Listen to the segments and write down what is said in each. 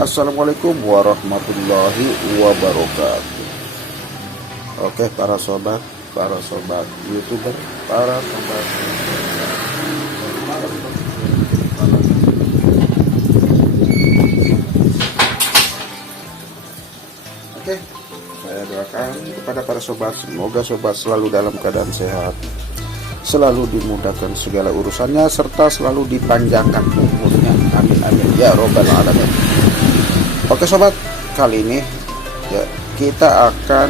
Assalamualaikum warahmatullahi wabarakatuh. Oke para sobat YouTuber, para sobat Oke, saya doakan kepada para sobat, semoga sobat selalu dalam keadaan sehat, selalu dimudahkan segala urusannya, serta selalu dipanjangkan umurnya. Amin amin ya robbal alamin. Oke sobat, kali ini ya kita akan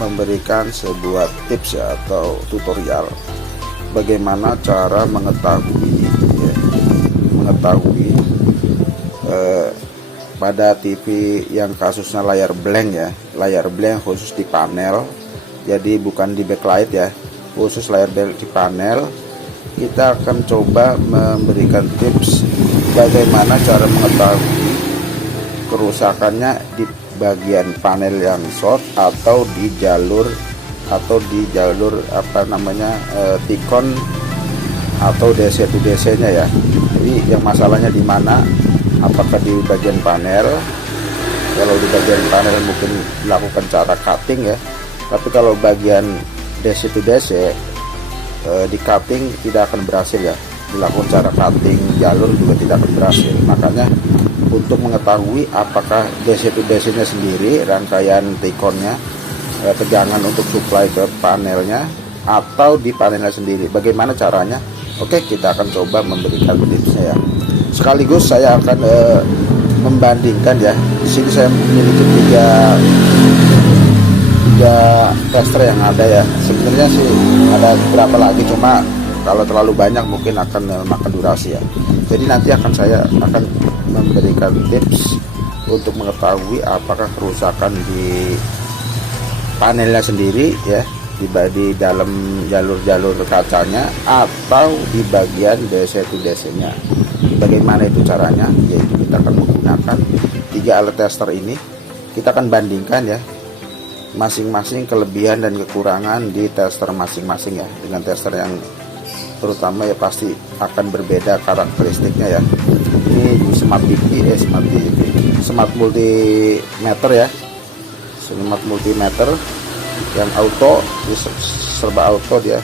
memberikan sebuah tips ya, atau tutorial bagaimana cara mengetahui pada TV yang kasusnya layar blank ya, layar blank khusus di panel, jadi bukan di backlight ya, khusus layar blank di panel. Kita akan coba memberikan tips bagaimana cara mengetahui kerusakannya di bagian panel yang short atau di jalur T-con atau DC to DC nya ya. Jadi yang masalahnya di mana, apakah di bagian panel? Kalau di bagian panel mungkin dilakukan cara cutting ya, tapi kalau bagian DC to DC di cutting tidak akan berhasil ya, dilakukan cara cutting jalur juga tidak akan berhasil. Makanya untuk mengetahui apakah DC to DC nya sendiri, rangkaian T-con nya, tegangan untuk supply ke panelnya, atau di panelnya sendiri, bagaimana caranya? Oke, kita akan coba memberikan tipsnya ya. Sekaligus saya akan membandingkan ya. Di sini saya memiliki tiga tester yang ada ya. Sebenarnya sih ada beberapa lagi, cuma kalau terlalu banyak mungkin akan memakan durasi ya. Jadi nanti saya akan memberikan tips untuk mengetahui apakah kerusakan di panelnya sendiri ya, di dalam jalur-jalur kacanya, atau di bagian DC to DC nya. Bagaimana itu caranya? Yaitu kita akan menggunakan tiga alat tester ini. Kita akan bandingkan ya masing-masing kelebihan dan kekurangan di tester masing-masing ya, dengan tester yang terutama ya pasti akan berbeda karakteristiknya ya. Ini smart multimeter ya, smart multimeter yang auto, serba auto dia,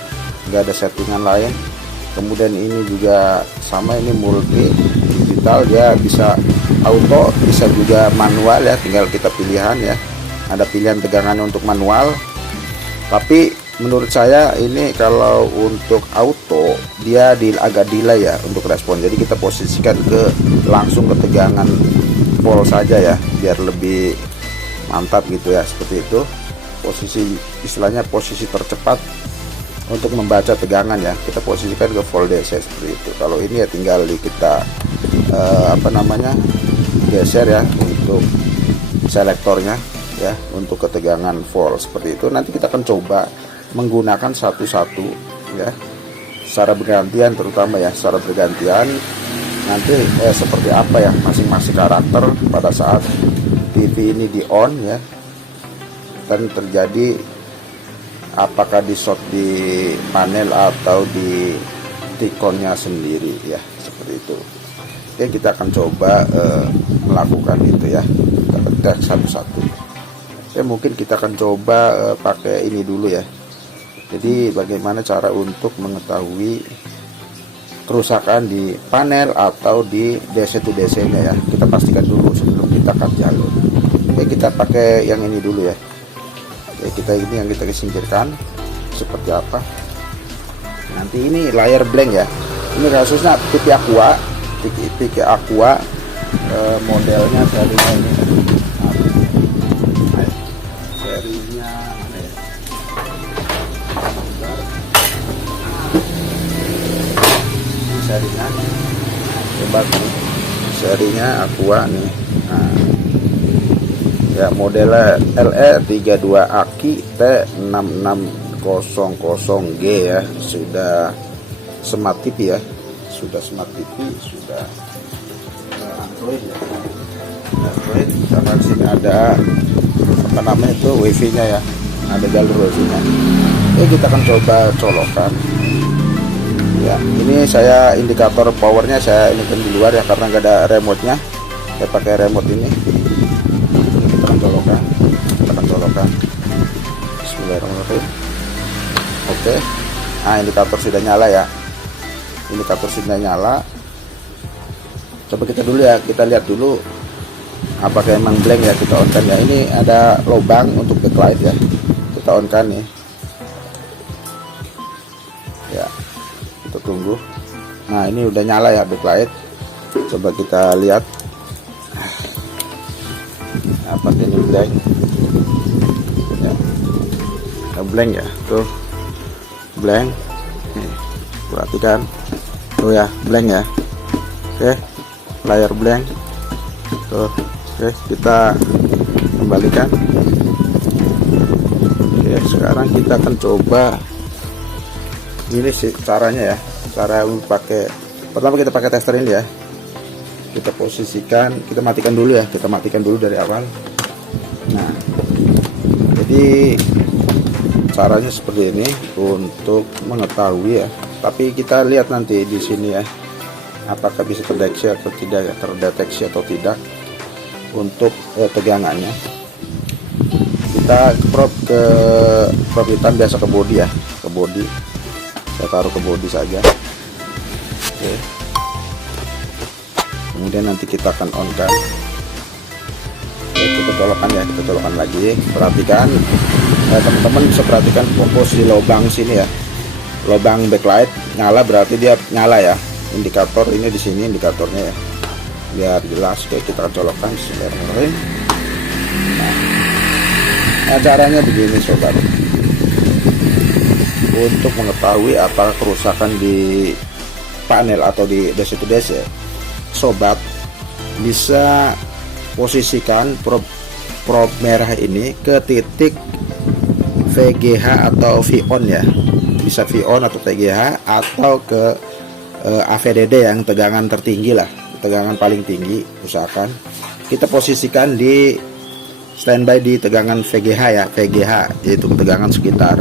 nggak ada settingan lain. Kemudian ini juga sama, ini multi digital, dia bisa auto, bisa juga manual ya, tinggal kita pilihan ya. Ada pilihan tegangannya untuk manual, tapi menurut saya ini kalau untuk auto dia agak delay ya untuk respon. Jadi kita posisikan langsung ke tegangan volt saja ya, biar lebih mantap gitu ya, seperti itu. Posisi istilahnya posisi tercepat untuk membaca tegangan ya, kita posisikan ke volt DC seperti itu. Kalau ini ya tinggal kita geser ya untuk selektornya ya, untuk ketegangan volt seperti itu. Nanti kita akan coba menggunakan satu-satu ya, secara bergantian, terutama ya secara bergantian. Nanti seperti apa ya masing-masing karakter pada saat TV ini di on ya, dan terjadi apakah di short di panel atau di T-con nya sendiri ya, seperti itu. Oke, kita akan coba melakukan itu ya, kita tes satu-satu. Oke, mungkin kita akan coba pakai ini dulu ya. Jadi bagaimana cara untuk mengetahui kerusakan di panel atau di DC to DC nya ya, kita pastikan dulu sebelum kita cut jalur. Oke, kita pakai yang ini dulu ya. Oke, ini yang kita singkirkan seperti apa. Nanti ini layar blank ya, ini kasusnya TV Aqua, modelnya serinya ini, serinya mana ya, serinya Aqua nih. Nah, ya modelnya LE32 Aki T6600G ya, sudah smart TV ya, sudah smart TV, sudah Android ya, Android. Karena di sini ada wifi nya ya, ada jalur wifi nya. Kita akan coba colokan ya. ini saya indikator powernya saya ini di luar ya, karena nggak ada remote-nya. Saya pakai remote ini. Kita akan colokkan. Bismillahirrahmanirrahim. Oke. Nah, indikator sudah nyala ya. Coba kita dulu ya, kita lihat dulu apakah emang blank ya. Kita on kan ya. Ini ada lubang untuk backlight ya. Kita on kan nih. Ya. Kita tunggu. Nah, ini udah nyala ya backlight. Coba kita lihat. Apakah ini blank? Ya. Blank ya. Tuh. Blank. Nih, perhatikan. Tuh ya, blank ya. Oke. Layar blank. Tuh. Oke, kita kembalikan. Oke, sekarang kita akan coba. Ini sih caranya ya. Cara pakai, pertama kita pakai tester ini ya. Kita posisikan, kita matikan dulu ya. Kita matikan dulu dari awal. Nah, jadi caranya seperti ini untuk mengetahui ya. Tapi kita lihat nanti di sini ya, apakah bisa terdeteksi atau tidak untuk tegangannya. Kita crop hitam biasa ke body ya, ke body. Saya taruh ke body saja. Oke. Kemudian nanti kita akan on kan. Kita colokkan lagi. Perhatikan teman-teman, bisa perhatikan posisi lubang sini ya, lubang backlight nyala, berarti dia nyala ya. Indikator ini di sini indikatornya ya, biar jelas. Oke, kita akan colokkan. Bismillahirrahmanirrahim. Nah, caranya begini sobat, untuk mengetahui apakah kerusakan di panel atau di DC-to-DC, sobat bisa posisikan probe merah ini ke titik VGH atau V-on ya, bisa V-on atau VGH, atau ke AVDD yang tegangan tertinggi lah, tegangan paling tinggi. Usahakan kita posisikan di standby di tegangan VGH ya, VGH yaitu tegangan sekitar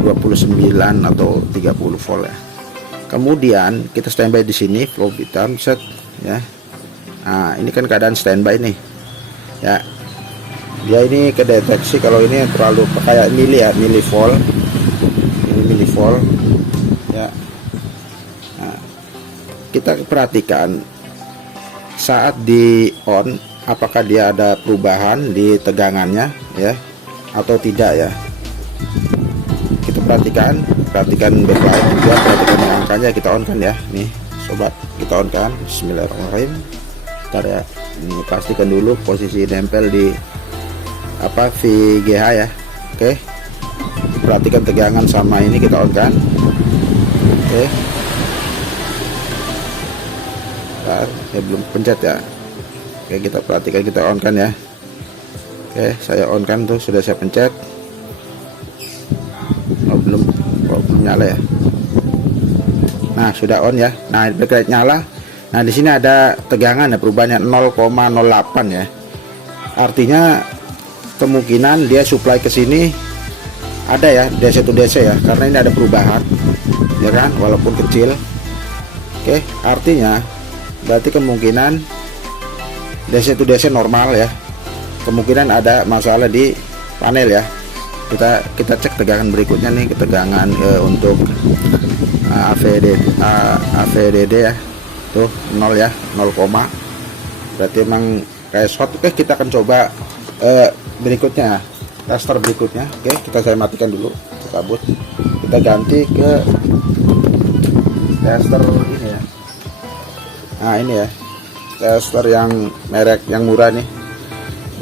29 atau 30 volt ya. Kemudian kita standby di sini, probe hitam set ya. Nah, ini kan keadaan standby nih ya. Dia ini kedeteksi kalau ini terlalu kayak mili ya, milivolt. Ini milivolt ya. Nah, kita perhatikan saat di on, apakah dia ada perubahan di tegangannya ya atau tidak ya. Kita perhatikan backlight juga, perhatikan angkanya, kita on kan ya. Nih sobat, kita on kan. Bismillahirrahmanirrahim. Bentar ya, ini pastikan dulu posisi nempel di VGH ya. Oke, perhatikan tegangan sama ini, kita on kan. Oke, bentar, saya belum pencet ya. Oke, kita perhatikan, kita on kan ya. Oke, saya on kan tuh, sudah saya pencet. Belum nyala ya. Nah, sudah on ya. Nah, backlight nyala. Nah, di sini ada tegangan ya, perubahannya 0,08 ya. Artinya kemungkinan dia supply ke sini ada ya, DC to DC ya, karena ini ada perubahan ya kan, walaupun kecil. Oke, artinya berarti kemungkinan DC to DC normal ya. Kemungkinan ada masalah di panel ya. Kita cek tegangan berikutnya nih, ketegangan untuk AVDD ya. Tuh 0 ya, 0, berarti emang kayak short. Oke, kita akan coba berikutnya, tester berikutnya. Oke, saya matikan dulu, kita cabut, kita ganti ke tester ini ya. Nah, ini ya, tester yang merek yang murah nih,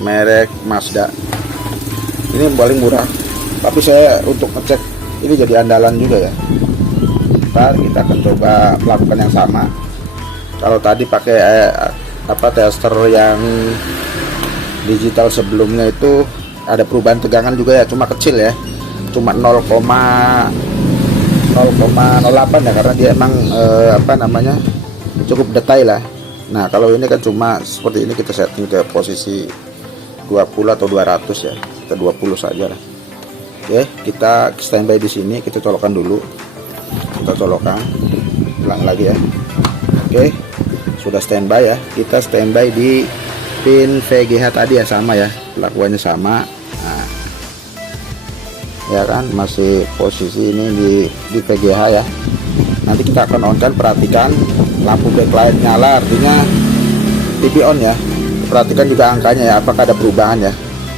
merek Mazda. Ini yang paling murah, tapi saya untuk ngecek ini jadi andalan juga ya. Ntar kita akan coba melakukan yang sama. Kalau tadi pakai tester yang digital sebelumnya itu ada perubahan tegangan juga ya, cuma kecil ya, cuma 0,08 ya, karena dia emang cukup detail lah. Nah, kalau ini kan cuma seperti ini, kita setting ke posisi 20 atau 200 ya, kita 20 saja lah. Oke, kita standby di sini, kita colokkan dulu, kita colokkan. ulang lagi ya. Oke, sudah standby ya. Kita standby di pin VGH tadi ya, sama ya, pelakuannya sama. Nah, ya kan, masih posisi ini di VGH ya. Nanti kita akan on kan, perhatikan lampu backlight nyala, artinya TV on ya. Perhatikan juga angkanya ya, apakah ada perubahan ya.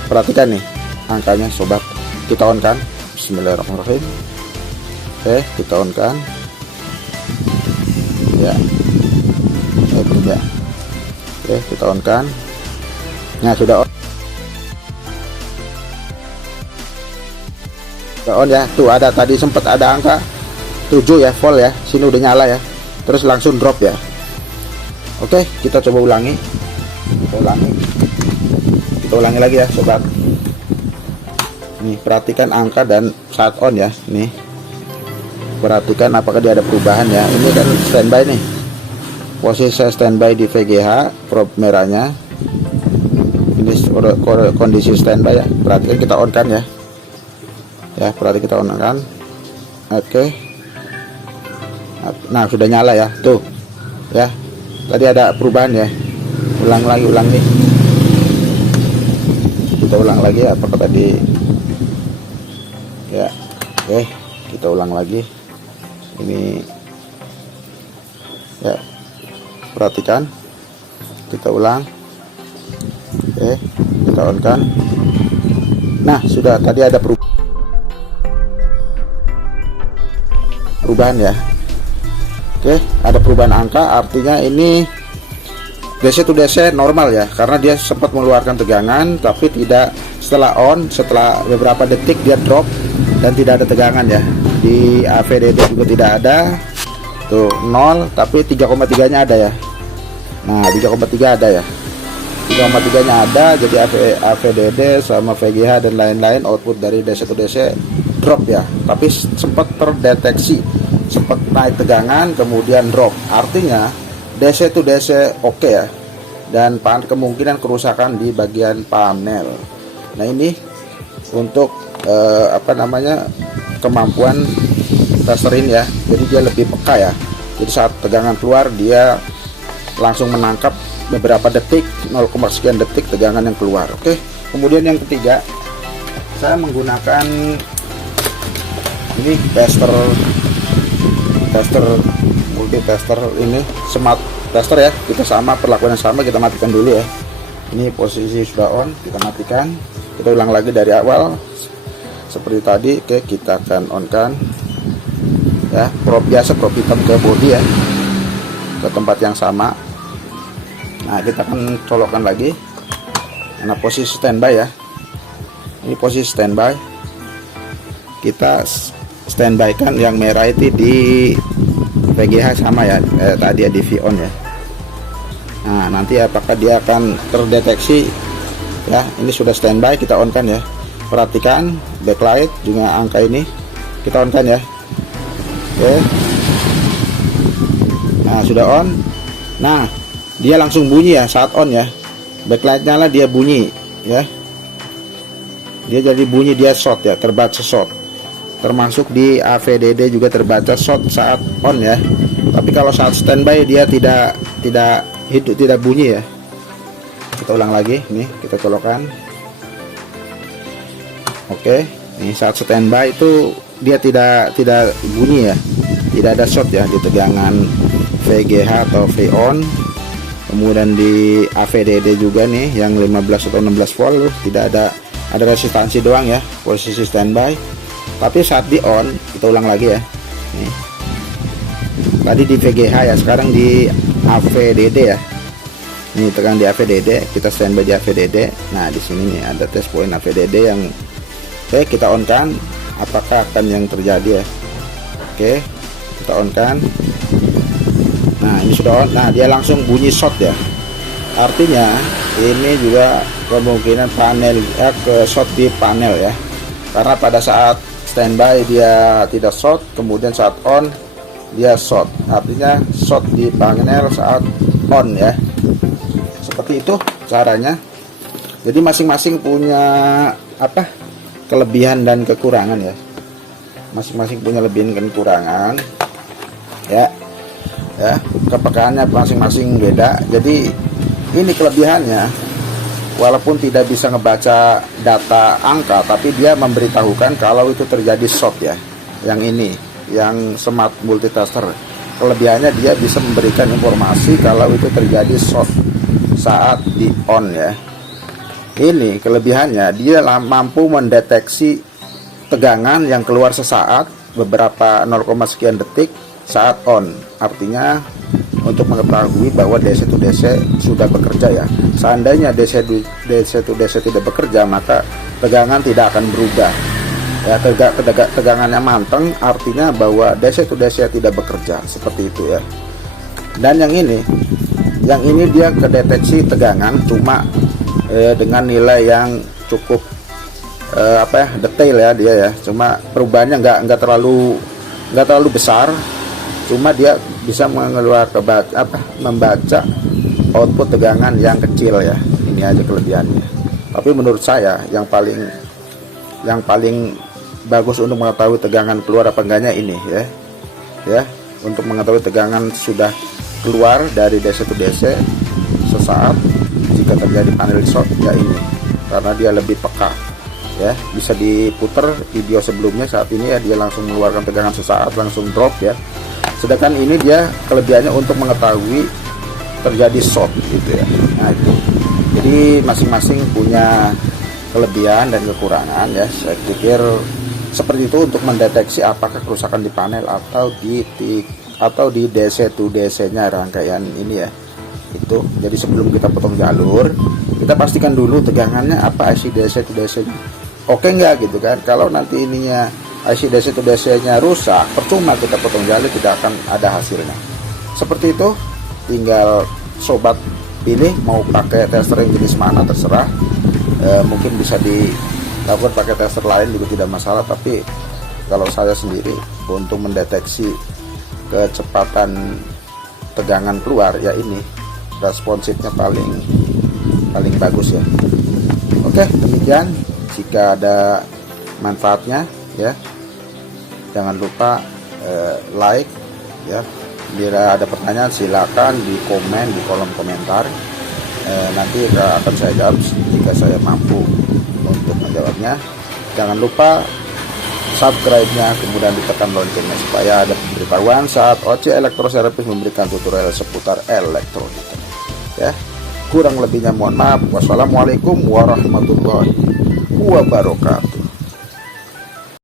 Perhatikan nih angkanya sobat, kita on kan. Bismillahirrahmanirrahim. Oke, kita on kan ya. Ya. Oke, kita on kan. Nah, sudah on. Sudah on ya. Tuh ada, tadi sempat ada angka 7 ya, volt ya. Sini udah nyala ya. Terus langsung drop ya. Oke, kita coba ulangi. Kita ulangi lagi ya, sobat. Nih, perhatikan angka dan saat on ya. Nih, perhatikan apakah dia ada perubahan ya. Ini kan standby nih, posisi saya standby di VGH, probe merahnya. Ini kondisi standby ya. Perhatikan kita on kan ya. Ya, perhatikan kita on kan. Oke. Nah, sudah nyala ya. Tuh ya, tadi ada perubahan ya. Ulang nih. Kita ulang lagi apakah tadi ya. Oke, kita ulang lagi ini ya, perhatikan, kita ulang. Oke, kita on kan. Nah, sudah, tadi ada perubahan ya. Oke, ada perubahan angka, artinya ini DC to DC normal ya, karena dia sempat mengeluarkan tegangan tapi tidak, setelah on, setelah beberapa detik dia drop dan tidak ada tegangan ya. Di AVDD juga tidak ada, tuh 0, tapi 3,3 nya ada ya. Nah, 3,3 ada ya, 3,3 nya ada. Jadi AVDD sama VGH dan lain-lain output dari DC to DC drop ya, tapi sempat terdeteksi, sempat naik tegangan kemudian drop, artinya DC to DC oke ya, dan kemungkinan kerusakan di bagian panel. Nah, ini untuk kemampuan tester ini ya, jadi dia lebih peka ya. Jadi saat tegangan keluar dia langsung menangkap beberapa detik, 0, sekian detik tegangan yang keluar. Oke, kemudian yang ketiga, saya menggunakan ini tester multi tester, ini smart tester ya. Kita sama, perlakuan yang sama, kita matikan dulu ya. Ini posisi sudah on, kita matikan. Kita ulang lagi dari awal seperti tadi. Oke, kita akan on kan ya, probe biasa, probe hitam ke body ya, ke tempat yang sama. Nah, kita akan colokkan lagi. Nah, posisi standby ya, ini posisi standby. Kita standby kan yang merah itu di VGH sama ya, tadi ya di V-on ya. Nah, nanti apakah dia akan terdeteksi ya. Ini sudah standby, kita on kan ya. Perhatikan backlight juga, angka ini kita on kan ya. Oke, nah sudah on. Nah, dia langsung bunyi ya saat on ya, backlight nyala dia bunyi ya, dia jadi bunyi, dia short ya, terbaca short. Termasuk di AVDD juga terbaca short saat on ya. Tapi kalau saat standby dia tidak hidup, tidak bunyi ya. Kita ulang lagi, nih kita colokkan. Oke, nih saat standby itu dia tidak bunyi ya, tidak ada short ya di tegangan VGH atau V-on. Kemudian di AVDD juga nih yang 15 atau 16 volt tidak ada resistansi doang ya, posisi standby. Tapi saat di on, kita ulang lagi ya. Nih, tadi di VGH ya, sekarang di AVDD ya. Ini tekan di AVDD, kita standby di AVDD. Nah, di sini nih ada test point AVDD yang oke, kita on kan. Apakah akan yang terjadi ya? Oke, kita on kan. Nah, ini sudah on. Nah, dia langsung bunyi short ya. Artinya ini juga kemungkinan panel ya, ke short di panel ya. Karena pada saat standby dia tidak short, kemudian saat on dia short, artinya short di panel saat on ya. Seperti itu caranya. Jadi masing-masing punya kelebihan dan kekurangan ya, masing-masing punya lebihan dan kekurangan ya. ya, kepekaannya masing-masing beda. Jadi ini kelebihannya, walaupun tidak bisa ngebaca data angka, tapi dia memberitahukan kalau itu terjadi short ya. Yang ini, yang smart multitasker, kelebihannya dia bisa memberikan informasi kalau itu terjadi short saat di on ya. Ini kelebihannya, dia mampu mendeteksi tegangan yang keluar sesaat beberapa 0, sekian detik saat on. Artinya untuk mengetahui bahwa DC to DC sudah bekerja ya. Seandainya DC to DC tidak bekerja, maka tegangan tidak akan berubah ya. Tegangannya manteng artinya bahwa DC to DC tidak bekerja, seperti itu ya. Dan yang ini dia kedeteksi tegangan cuma dengan nilai yang cukup detail ya dia ya. Cuma perubahannya nggak terlalu besar, cuma dia bisa membaca output tegangan yang kecil ya. Ini aja kelebihannya. Tapi menurut saya yang paling bagus untuk mengetahui tegangan keluar apa enggaknya ini ya, untuk mengetahui tegangan sudah keluar dari DC to DC sesaat jika terjadi panel short ya ini, karena dia lebih peka ya. Bisa diputar video sebelumnya, saat ini ya dia langsung mengeluarkan tegangan sesaat, langsung drop ya. Sedangkan ini dia kelebihannya untuk mengetahui terjadi short gitu ya. Nah itu, jadi masing-masing punya kelebihan dan kekurangan ya. Saya pikir seperti itu untuk mendeteksi apakah kerusakan di panel atau di DC to DC nya rangkaian ini ya. Itu jadi sebelum kita potong jalur, kita pastikan dulu tegangannya apa, IC DC to DC nya oke nggak gitu kan. Kalau nanti ininya IC DC to DC nya rusak, percuma kita potong jalur, tidak akan ada hasilnya. Seperti itu, tinggal sobat pilih mau pakai tester yang jenis mana terserah. Mungkin bisa dilakukan pakai tester lain juga tidak masalah, tapi kalau saya sendiri untuk mendeteksi kecepatan tegangan keluar ya ini, responsifnya paling bagus ya. Oke, demikian. Jika ada manfaatnya ya, jangan lupa like ya. Bila ada pertanyaan silakan di komen di kolom komentar. Nanti akan saya jawab jika saya mampu untuk menjawabnya. Jangan lupa subscribe-nya, kemudian ditekan loncengnya supaya ada pemberitahuan saat OC Elektroservis memberikan tutorial seputar elektronika ya. Kurang lebihnya mohon maaf. Wassalamualaikum warahmatullahi wabarakatuh.